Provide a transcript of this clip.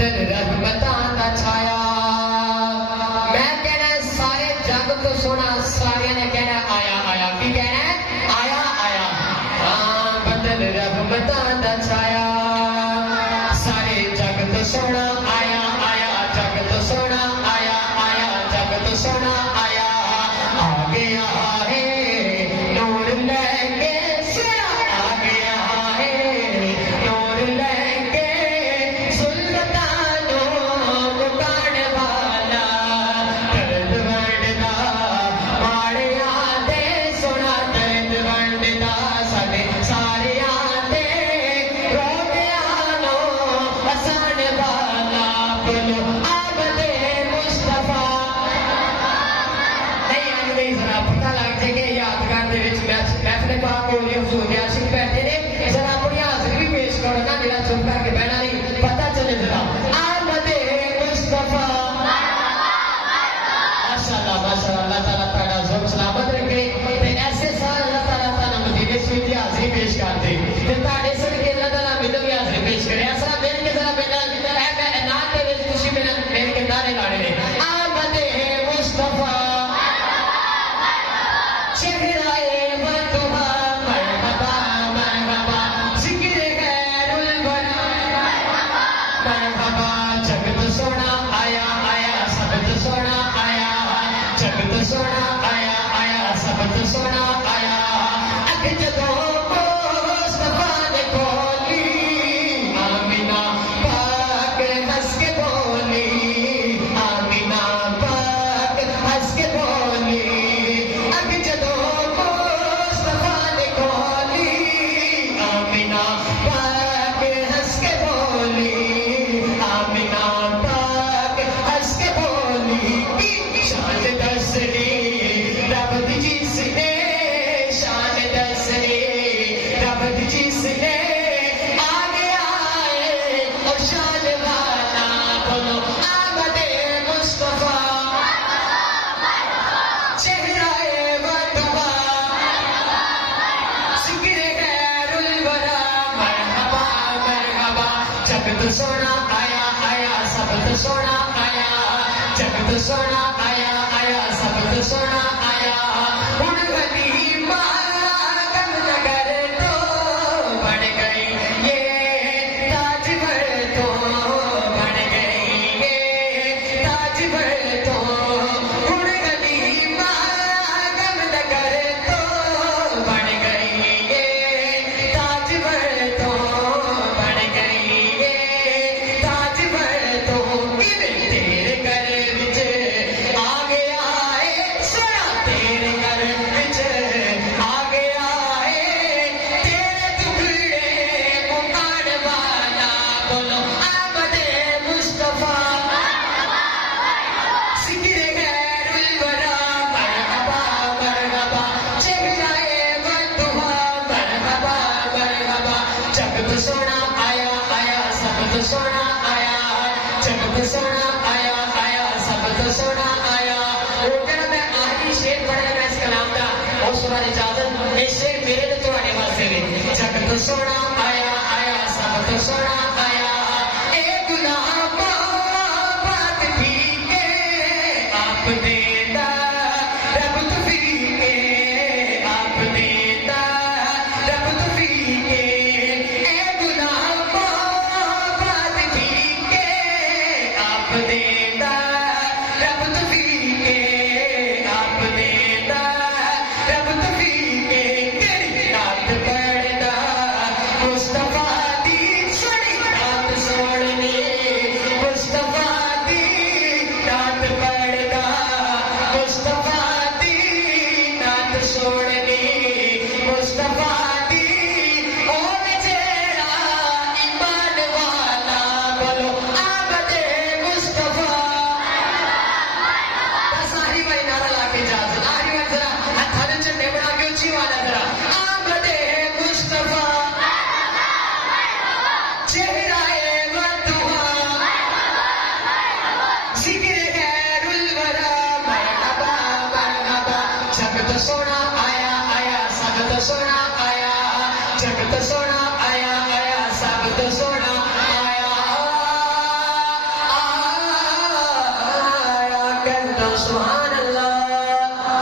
बदल रहमतां दा छाया मैं कहना सारे जग तो सोना सारिया ने कहना आया आया की कहना आया आया हाँ बदल रहमतां दा छाया सारे जग तो सोना आया आया जग तो सोना आया आया जग तो सोना आया आ गया है नूर लेके सोना आ गया है नूर लेके सुल्तानों मुकान वाला दर्द वंडदा माड़िया दे सोना दर्द वंडदा साडे सारिया दे रोटिया नो हसन वाला बोलो आमदे मुस्तफा नहीं आने गई जरा पता लग जाए कि यादगार दे विच महफिल पाक हो रही हुजूर दे आशिक बैठे ने जरा अपनी हाजिरी भी पेश करो ना जरा चुप करके बैठना नहीं पता चले जरा आमदे मुस्तफा माशाअल्लाह माशाअल्लाह अल्लाह ताला ताला जोर सलामत रखे ते ऐसे साल अल्लाह ताला ताला मदीने शरीफ की हाजिरी पेश कर दे ते ताड़े सदके अल्लाह ताला मैनू भी हाजिरी पेश करे ऐसा मिल के जरा मेरा मैं ऐलान दे विच खुशी मेरे के नारे लाने ने आमदे मुस्तफा चेहराए वतुहा मरहबा मरहबा जिक्र खैरुल वरा मरहबा जगत सोना आया आया सबत सोना आया जगत सोना आया आया सबत सोना आया अख जदों मुस्तफा ने खोली आमीना पाक हंस के बोली आमीना पाक हंस के बोली अख जदों मुस्तफा ने खोली आमीना पाक हंस के बोली आमीना पाक हंस के बोली शान दसनी रब दी जिसने शान दसनी रब दी जिसने आ गया है और शान वाला बोलो आमदे मुस्तफा चेहराए वतुहा जिक्र खैरुल वरा मरहबा मरहबा जगत सोना आया आया सबत सोना आया जगत सोना आया आया सबत सोना आया हुण गनीमा गम नगर तो बन गई ये ताजवर तो बन गई ये ताजवर तो हुण गनीमा गम नगर तो बन गई ये ताजवर तो बन गई ये ताजवर तो तेरे घर विच आ गया है सोना तेरे घर विच आ गया है तेरे टुकड़े मुकान वाला बोलो आमदे मुस्तफा जिक्र खैरुल वरा मरहबा मरहबा चेहराए वतुहा मरहबा मरहबा जगत सोना आया आया सबत सोना आया जगत सोना आया आया सबत सोना आया वो कहना मैं आखिरी शेर पढ़ना मैं इस कलाम का और सुना इजाजत ये शेर मेरे तो तुम्हारे वास्ते ने जगत सोना आया आया सबत सोना आया ए गुनाह बात ठीक है आप देता रब तौफीके आप देता रब तौफीके ए गुनाह बात ठीक है आप देता रब तौफीके आप देता रब तौफीके तेरी रात पढ़दा मुस्तफा दी सुनी सुभान